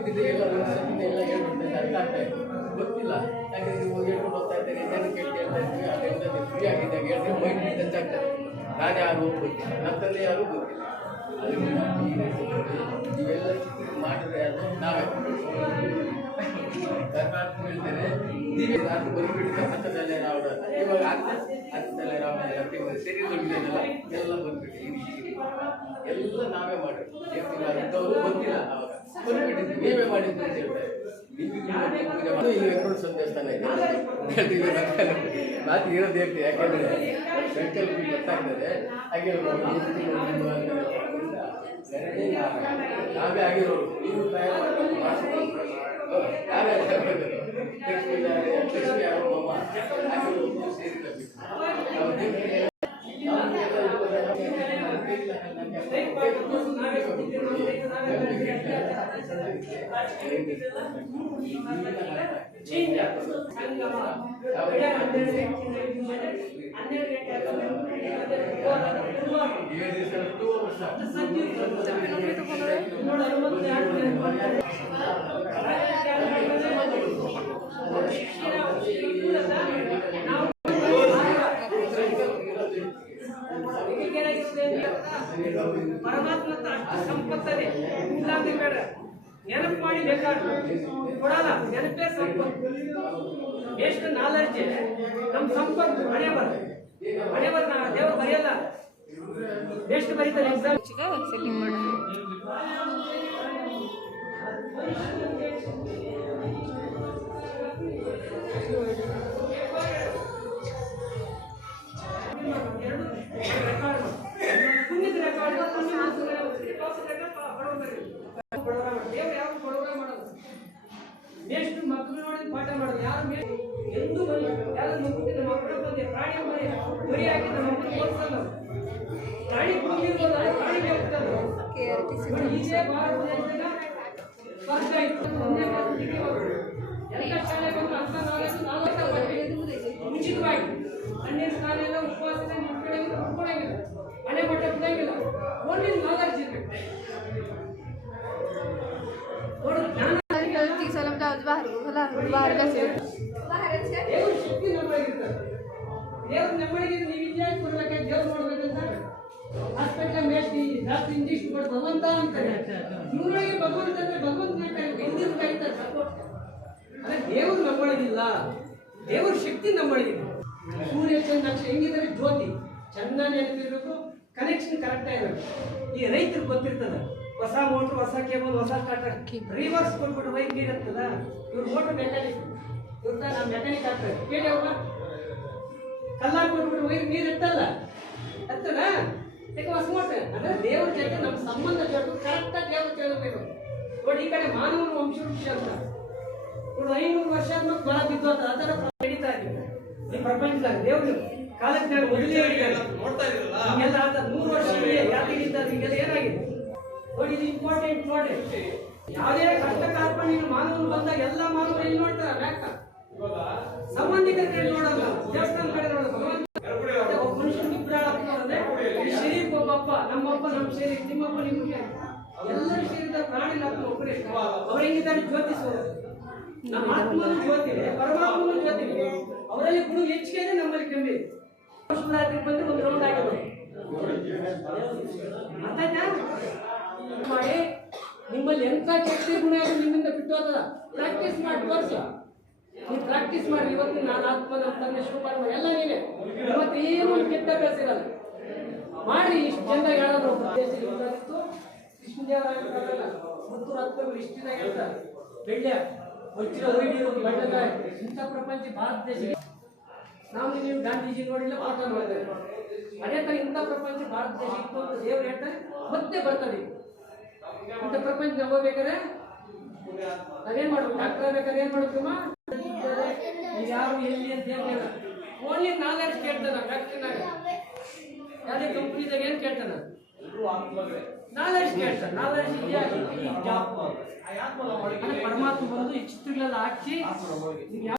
ಇದ್ದಿದ್ದು ಎಲ್ಲ ಎಲ್ಲ ಹೇಳ್ಬಿಡ್ತಾರೆ, ಅರ್ಥ ಆಗ್ತಾ ಇತ್ತು, ಗೊತ್ತಿಲ್ಲ. ಯಾಕಂದ್ರೆ ನೀವು ಹೇಳ್ಕೊಂಡು ಹೋಗ್ತಾ ಇದ್ದೀರಿ, ಜನಕ್ಕೆ ಹೇಳ್ತಾ ಇದ್ವಿ, ಅದರಿಂದ ಫ್ರೀ ಆಗಿದ್ದಾಗ ಹೇಳಿದ್ರೆ ಮೈಂಡ್ ಟಚ್ ಆಗ್ತದೆ. ನಾನು ಯಾರು ಗೊತ್ತಿಲ್ಲ, ನನ್ನ ತಂದೆ ಯಾರು ಗೊತ್ತಿಲ್ಲ. ಅದರಿಂದ ನೀವೆಲ್ಲ ಮಾಡಿದ್ರೆ ಅದು ನಾವೇ ಕರ್ನಾಟಕ ಹೇಳ್ತಾರೆ. ನೀವೇ ಅದು ಬಂದುಬಿಟ್ಟು ಹತ್ತದಲ್ಲೇ ರಾವಣ ಇವಾಗ ಹತ್ತದಲ್ಲೇ ರಾವಣ ಎಲ್ಲ ಸರಿ ಬಂದಿದ್ದೆಲ್ಲ ಎಲ್ಲ ಬಂದ್ಬಿಟ್ಟು ಎಲ್ಲ ನಾವೇ ಮಾಡಿದ್ವಿ. ಇದ್ದವರು ಗೊತ್ತಿಲ್ಲ ಅವಾಗ ಬಂದ್ಬಿಟ್ಟಿದ್ವಿ, ನೀವೇ ಮಾಡಿದ್ದು ಅಂತ ಹೇಳ್ತಾರೆ. ಈಗ ವೆಂಕಟೇಶ್ವರ ದೇವಸ್ಥಾನ ಇದೆ, ಮಾತು ಇರೋದು ಹೇಳ್ತೀವಿ. ಯಾಕೆಂದರೆ ಬೆಂಕಲ್ಲಿ ಗೊತ್ತಾಗ್ತದೆ ಹಾಗೆ ನಾವೇ ಆಗಿರೋರು. ನೀವು ತಯಾರು ಯಾರೇ ಲಕ್ಷ್ಮೀ ಯಾರಮ್ಮ ಆಗಿರೋದು ಸೇರಿರಬೇಕು. ಪರಮಾತ್ಮ ಸಂಪತ್ತನೆ ಇಲ್ಲಾಂದ್ರೆ ಬೇಡ, ನೆನಪು ಮಾಡಿ ಬೇಕಾದ್ರೆ ಕೊಡಲ್ಲ, ನೆನಪೇ ಸಂಪತ್ತು. ಎಷ್ಟು ನಾಲೆಡ್ಜ್ ನಮ್ಮ ಸಂಪತ್ತು. ಹಣೆ ಬರ ದೇವರು ಬರೆಯಲ್ಲ, ಎಷ್ಟು ಬರೀತಾರೆ ಎಕ್ಸಾಮ್. ಸೆಲ್ಲಿಂಗ್ ಮಾಡೋಣ. ಎಷ್ಟು ಮಕ್ಕಳು ನೋಡಿ ಪಾಠ ಮಾಡೋದು, ಯಾರು ಎಂದು ಯಾರು ಮಕ್ಕಳು ಮಕ್ಕಳು ಬಂದೆ ಪ್ರಾಣಿ ಬರಿ ಹಾಕಿ ನಮ್ಮ ಮಕ್ಕಳು ಓದಿಸಲ್ಲ. ಪ್ರಾಣಿ ಕೂಗಿರ್ಬೋದು, ಪ್ರಾಣಿ ಹೋಗ್ತಾರೆ. ಇದೇ ಭಾರತ ದೇಶದಾಗ ಸ್ಪರ್ಧ ಇತ್ತು. ಎಲ್ಲ ಶಾಲೆ ಬಂದು ಅರ್ಧ ಉಚಿತವಾಗಿ ಹಣ್ಣಿನ ಶಾಲೆ ಎಲ್ಲ ಉಪವಾಸ ಉಟ್ಕೊಳಂಗಿಲ್ಲ, ಹಣೆ ಬಟ್ಟೆ ಬಿಡಂಗಿಲ್ಲ. ಓನ್ಲಿ ನಾಲೆಡ್ಜ್ ಇರ್ಬೇಕು. ದೇವ್ರ ಶಕ್ತಿ ನಮ್ಮೊಳಗಿರ್ತಾರೆ. ದೇವ್ರ ನಮ್ಮೊಳಗಿದ್ರೆ ನೀವು ಇಂಜೆಕ್ಷನ್ ಕೊಡ್ಬೇಕಾದ್ರೆ ದೇವ್ರು ನೋಡ್ಬೇಕಂತ ಹಾಸ್ಪಿಟಲ್ ಮೇಸ್ತಿ ಜಾಸ್ತಿ ಇಂಜೆಕ್ಷನ್ ಕೊಟ್ಟು ಭಗವಂತ ಅಂತಾರೆ. ಇವ್ರಿಗೆ ಭಗವಂತ ಅಂದ್ರೆ ಭಗವಂತನ ಹಿಂದಿನ ಕರೀತಾರೆ ಸಪೋರ್ಟ್. ಅದೇ ದೇವ್ರು ನಮ್ಮೊಳಗಿಲ್ಲ, ದೇವ್ರ ಶಕ್ತಿ ನಮ್ಮೊಳಗಿದೆ. ಸೂರ್ಯ ಚಂದ್ರ ನಕ್ಷತ್ರ ಹೆಂಗಿದ್ರೆ ಜ್ಯೋತಿ ಚೆನ್ನಾಗಿ ನೆನಪಿರ್ಬೇಕು, ಕನೆಕ್ಷನ್ ಕರೆಕ್ಟ್ ಆಗಿರ್ಬೇಕು. ಈ ರೈತರಿಗೆ ಗೊತ್ತಿರ್ತದೆ, ಹೊಸ ಮೋಟ್ರ್, ಹೊಸ ಕೇಬಲ್, ಹೊಸ ಸ್ಟಾರ್ಟರ್ ರಿವರ್ಸ್ ಕೊಟ್ಬಿಟ್ಟು ವೈರ್ ನೀಡುತ್ತದ. ಇವ್ರು ಮೋಟ್ರ್ ಮೆಕ್ಯಾನಿಕ್, ಇವ್ರ ನಾವು ಮೆಕ್ಯಾನಿಕ್ ಆಗ್ತದೆ. ಕೇಳಿ ಅವ್ರ ಕಲ್ಲಾರ್ ಕೊಟ್ಬಿಟ್ಟು ವೈರ್ ನೀರು ಎತ್ತಲ್ಲ, ಎತ್ತದ ಯಾಕೆ ಹೊಸ ಮೋಟ್ರ್. ಅಂದ್ರೆ ದೇವ್ರ ಜೊತೆ ನಮ್ಮ ಸಂಬಂಧ ಜೊತೆ ಕರೆಕ್ಟಾಗಿ ದೇವ್ರು ಕೇಳಬೇಕು. ನೋಡಿ, ಈ ಕಡೆ ಮಾನವನ ವಂಶವೃಕ್ಷ ಅಂತ ನೋಡಿ 500 ವರ್ಷ ಆದ್ಮೇಲೆ ಬರ ಬಿದ್ದೋತ ಅದರ ನಡೀತಾ ಇದೆ ಈ ಪ್ರಪಂಚದಾಗ. ದೇವ್ರು ಕಾಲಕ್ಕೆ ನೋಡ್ತಾ ಇರಲಿಲ್ಲ, ಹಿಂಗೆಲ್ಲ ಆತ 100 ವರ್ಷ ಯಾಕೆ ಹಿಂಗೆಲ್ಲ ಏನಾಗಿದೆ ನೋಡಿ. ಇದು ಇಂಪಾರ್ಟೆಂಟ್ ನೋಡಿ. ಯಾವುದೇ ಕಷ್ಟ ಕಾರ್ಪಣ್ಯ ನೀನು ಮಾನವನು ಬಂದಾಗ ಎಲ್ಲ ಮಾನವರು ಎಲ್ಲಿ ನೋಡ್ತಾರ? ಬ್ಯಾಕ ಸಂಬಂಧಿಕರ ಕಡೆ ನೋಡಲ್ಲ, ದೇವಸ್ಥಾನ ಕಡೆ ನೋಡಲ್ಲ. ಒಬ್ಬ ಮನುಷ್ಯನಿಗೆ ಇಬ್ಬರು ಶರೀರಕ್ಕೆ ಒಬ್ಬಪ್ಪ, ನಮ್ಮಪ್ಪ ನಮ್ಮ ಶರೀರ, ನಿಮ್ಮಪ್ಪ ನಿಮಗೆ ಎಲ್ಲರ ಶರೀರದ ಪ್ರಾಣಿ ನಮ್ಮ ಒಬ್ಬರೇ. ಅವ್ರು ಹೆಂಗಿದ್ದಾರೆ? ಜ್ಯೋತಿಸೋರು. ನಮ್ಮ ಆತ್ಮನು ಜ್ಯೋತಿದೆ, ಪರಮಾತ್ಮನು ಜ್ಯೋತಿದೆ. ಅವರಲ್ಲಿ ಗುಣ ಹೆಚ್ಚಿಗೆ ಇದೆ, ನಮ್ಮಲ್ಲಿ ಕಮ್ಮಿ. ಶಿವರಾತ್ರಿ ಬಂದ್ರೆ ಒಂದು ರೌಂಡ್ ಆಗಿರೋದು ಮಾಡಿ ನಿಮ್ಮಲ್ಲಿ ಎಂತ ಶಕ್ತಿ ಗುಣ ನಿಮ್ಮಿಂದ ಬಿಟ್ಟು ಹೋದ. ಪ್ರಾಕ್ಟೀಸ್ ಮಾಡಿ ತೋರಿಸಿ, ನೀವು ಪ್ರಾಕ್ಟೀಸ್ ಮಾಡಿ. ಇವತ್ತು ನಾನು ಆತ್ಮ, ನಮ್ಮ ತಂದೆ ಶಿವಪರ್ವ ಎಲ್ಲ ನೀನೆ. ಇವತ್ತು ಏನು ಒಂದು ಕೆಟ್ಟ ಅಭ್ಯಾಸ ಇರಲ್ಲ ಮಾಡಿ. ಇಷ್ಟು ಚಂದ ಹೇಳೋದು ಕೃಷ್ಣದೇವರಾಗಲ್ಲ, ಮುತ್ತೂರು ಹತ್ತಗಳು ಇಷ್ಟು ದಿನ ಹೇಳ್ತಾರೆ. ಬೆಳ್ಳೆ ವಜ್ರ ವೈಢ್ಯರು ಬಣ್ಣದ ಇಂಥ ಪ್ರಪಂಚ ಭಾರತ ದೇಶ. ನಾವು ನೀವು ಗಾಂಧೀಜಿ ನೋಡಿಲ್ಲ, ಪಾಠ ಮಾಡ್ತಾರೆ. ಅದೇ ತರ ಇಂಥ ಪ್ರಪಂಚ ಭಾರತ ದೇಶ ಇತ್ತು ಅಂತ ದೇವರು ಹೇಳ್ತಾರೆ. ಮತ್ತೆ ಬರ್ತದೆ ಇಂಥ ಪ್ರಪಂಚ ಹೋಗ್ಬೇಕಾದ್ರೆ ನಾವೇನ್ ಮಾಡ್ಬೇಕು? ಡಾಕ್ಟರ್ ಆಗ್ಬೇಕಾದ್ರೆ ಏನ್ ಮಾಡ್ಬೇಕಮ್ಮ? ಯಾರು ಎಲ್ಲಿ ಅಂತ ಹೇಳ್ತಾರ, ಓನ್ಲಿ ನಾಲೆಡ್ಜ್ ಕೇಳ್ತಾನ. ಫ್ಯಾಕ್ಟ್ರಿನಾಗ ಯಾವುದೇ ಕಂಪ್ನಿದಾಗ ಏನ್ ಕೇಳ್ತಾನ? ನಾಲೆಡ್ಜ್ ಕೇಳ್ತಾನೆ. ನಾಲೆಡ್ಜ್ ಇದೆಯಾ? ಪರಮಾತ್ಮ ಬಂದು ಈ ಚಿತ್ರಗಳೆಲ್ಲ ಹಾಕಿ